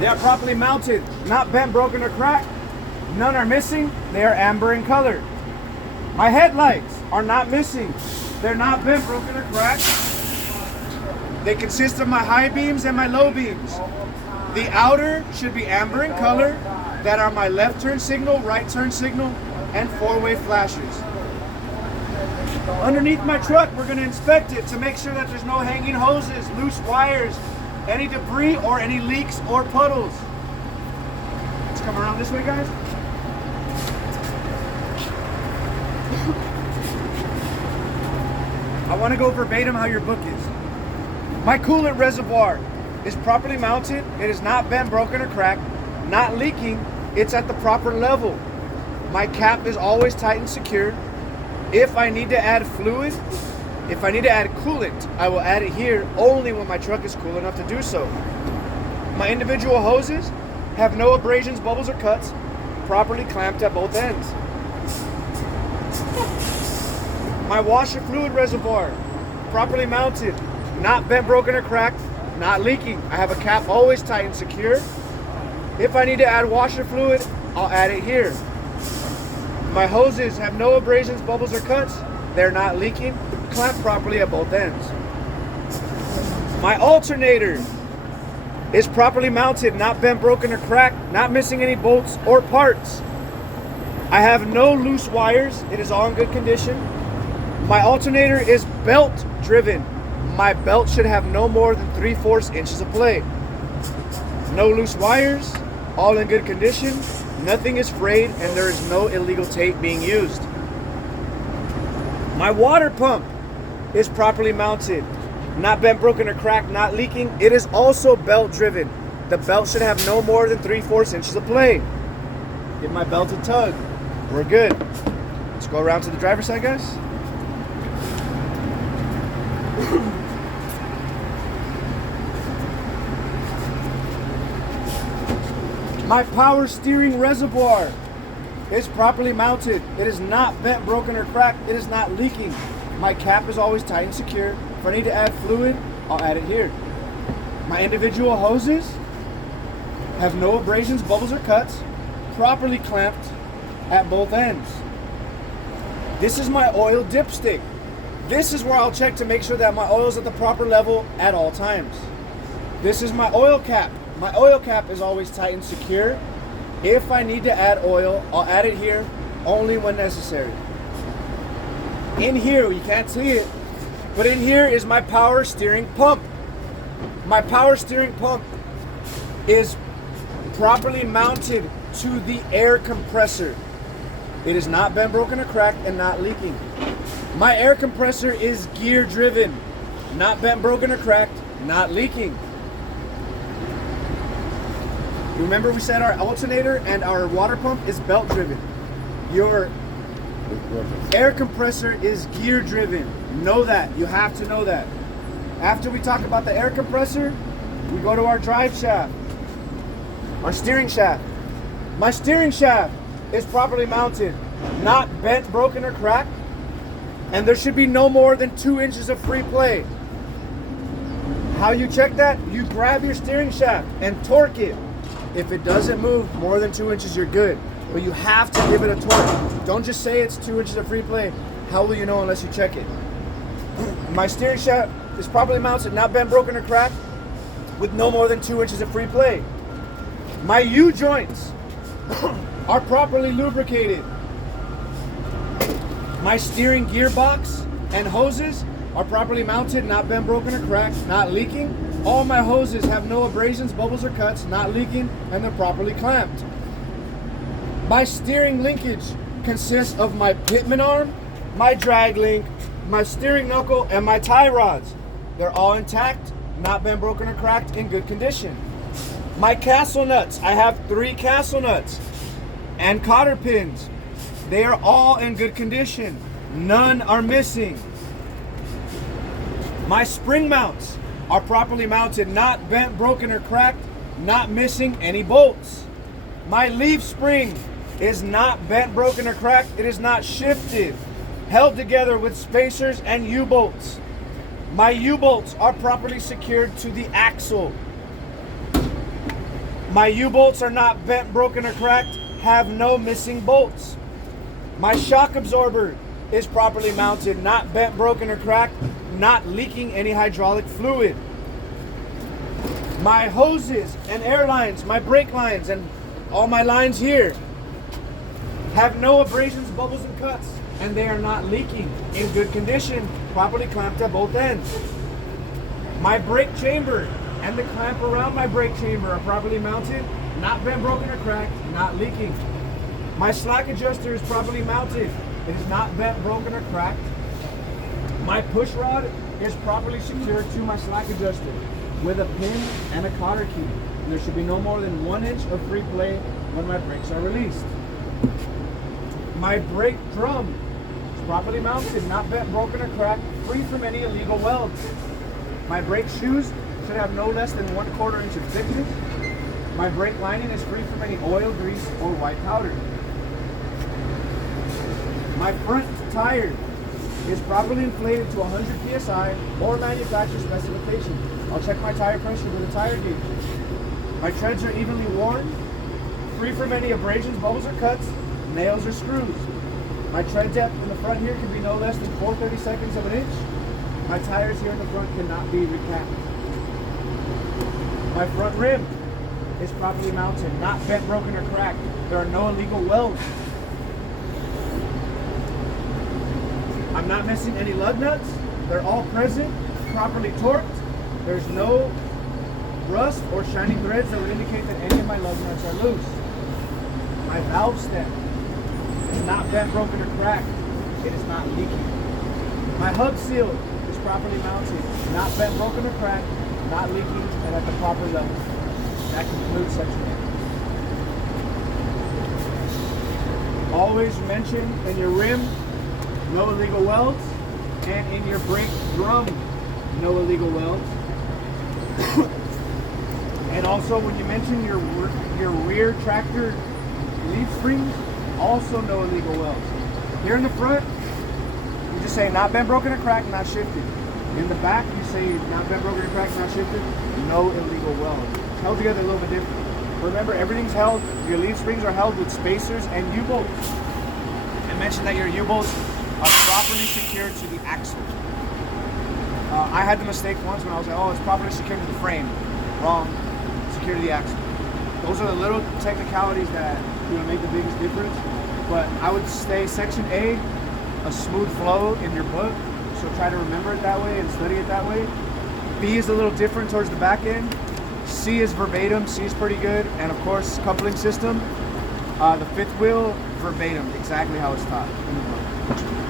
They are properly mounted, not bent, broken, or cracked. None are missing. They are amber in color. My headlights are not missing. They're not bent, broken, or cracked. They consist of my high beams and my low beams. The outer should be amber in color. That are my left turn signal, right turn signal, and four-way flashers. Underneath my truck, we're going to inspect it to make sure that there's no hanging hoses, loose wires, any debris, or any leaks or puddles. Let's come around this way, guys. I want to go verbatim how your book is. My coolant reservoir is properly mounted. It is not bent, broken, or cracked, not leaking. It's at the proper level. My cap is always tight and secure. If I need to add fluid, if I need to add coolant, I will add it here only when my truck is cool enough to do so. My individual hoses have no abrasions, bubbles, or cuts, properly clamped at both ends. My washer fluid reservoir, properly mounted, not bent, broken, or cracked, not leaking. I have a cap always tight and secure. If I need to add washer fluid, I'll add it here. My hoses have no abrasions, bubbles, or cuts. They're not leaking, clamped properly at both ends. My alternator is properly mounted, not bent, broken, or cracked, not missing any bolts or parts. I have no loose wires. It is all in good condition. My alternator is belt driven. My belt should have no more than 3/4 inches of play. No loose wires, all in good condition. Nothing is frayed, and there is no illegal tape being used. My water pump is properly mounted, not bent, broken, or cracked, not leaking. It is also belt driven. The belt should have no more than 3/4 inches of play. Give my belt a tug. We're good. Let's go around to the driver's side, guys. My power steering reservoir is properly mounted. It is not bent, broken, or cracked. It is not leaking. My cap is always tight and secure. If I need to add fluid, I'll add it here. My individual hoses have no abrasions, bubbles, or cuts, properly clamped at both ends. This is my oil dipstick. This is where I'll check to make sure that my oil is at the proper level at all times. This is my oil cap. My oil cap is always tight and secure. If I need to add oil, I'll add it here only when necessary. In here, you can't see it, but in here is my power steering pump. My power steering pump is properly mounted to the air compressor. It is not bent, broken, or cracked, and not leaking. My air compressor is gear driven, not bent, broken, or cracked, not leaking. Remember we said our alternator and our water pump is belt driven. Your air compressor is gear driven. Know that. You have to know that. After we talk about the air compressor, we go to our drive shaft, our steering shaft. My steering shaft is properly mounted, not bent, broken, or cracked, and there should be no more than 2 inches of free play. How you check that? You grab your steering shaft and torque it. If it doesn't move more than 2 inches, you're good. But you have to give it a torque. Don't just say it's 2 inches of free play. How will you know unless you check it? My steering shaft is properly mounted, not bent, broken, or cracked, with no more than 2 inches of free play. My U-joints are properly lubricated. My steering gearbox and hoses are properly mounted, not bent, broken, or cracked, not leaking. All my hoses have no abrasions, bubbles, or cuts, not leaking, and they're properly clamped. My steering linkage consists of my pitman arm, my drag link, my steering knuckle, and my tie rods. They're all intact, not bent, broken, or cracked, in good condition. My castle nuts, I have 3 castle nuts and cotter pins. They are all in good condition. None are missing. My spring mounts are properly mounted, not bent, broken, or cracked, not missing any bolts. My leaf spring is not bent, broken, or cracked. It is not shifted, held together with spacers and U-bolts. My U-bolts are properly secured to the axle. My U-bolts are not bent, broken, or cracked, have no missing bolts. My shock absorber is properly mounted, not bent, broken, or cracked, not leaking any hydraulic fluid. My hoses and air lines, my brake lines, and all my lines here have no abrasions, bubbles, and cuts, and they are not leaking, in good condition, properly clamped at both ends. My brake chamber and the clamp around my brake chamber are properly mounted, not bent, broken, or cracked, not leaking. My slack adjuster is properly mounted. It is not bent, broken, or cracked. My push rod is properly secured to my slack adjuster with a pin and a cotter key. And there should be no more than 1 inch of free play when my brakes are released. My brake drum is properly mounted, not bent, broken, or cracked, free from any illegal welds. My brake shoes should have no less than 1/4 inch of thickness. My brake lining is free from any oil, grease, or white powder. My front tire is properly inflated to 100 psi or manufacturer specification. I'll check my tire pressure with a tire gauge. My treads are evenly worn, free from any abrasions, bubbles, or cuts, nails, or screws. My tread depth in the front here can be no less than 4/32 of an inch. My tires here in the front cannot be recapped. My front rim is properly mounted, not bent, broken, or cracked. There are no illegal welds. I'm not missing any lug nuts. They're all present, properly torqued. There's no rust or shining threads that would indicate that any of my lug nuts are loose. My valve stem is not bent, broken, or cracked. It is not leaking. My hub seal is properly mounted, not bent, broken, or cracked, not leaking, and at the proper level. That concludes section A. Always mention in your rim, no illegal welds, and in your brake drum, no illegal welds. And also when you mention your rear tractor leaf springs, also no illegal welds. Here in the front, you just say not bent, broken, or cracked, not shifted. In the back, you say not bent, broken, or cracked, not shifted, no illegal welds. It's held together a little bit different. Remember, everything's held, your leaf springs are held with spacers and U-bolts. And mention that your U-bolts are properly secured to the axle. I had the mistake once when I was like, oh, it's properly secured to the frame. Wrong. Secured to the axle. Those are the little technicalities that make the biggest difference. But I would say section A, a smooth flow in your book. So try to remember it that way and study it that way. B is a little different towards the back end. C is verbatim. C is pretty good. And of course, coupling system. The fifth wheel, verbatim, exactly how it's taught in the book.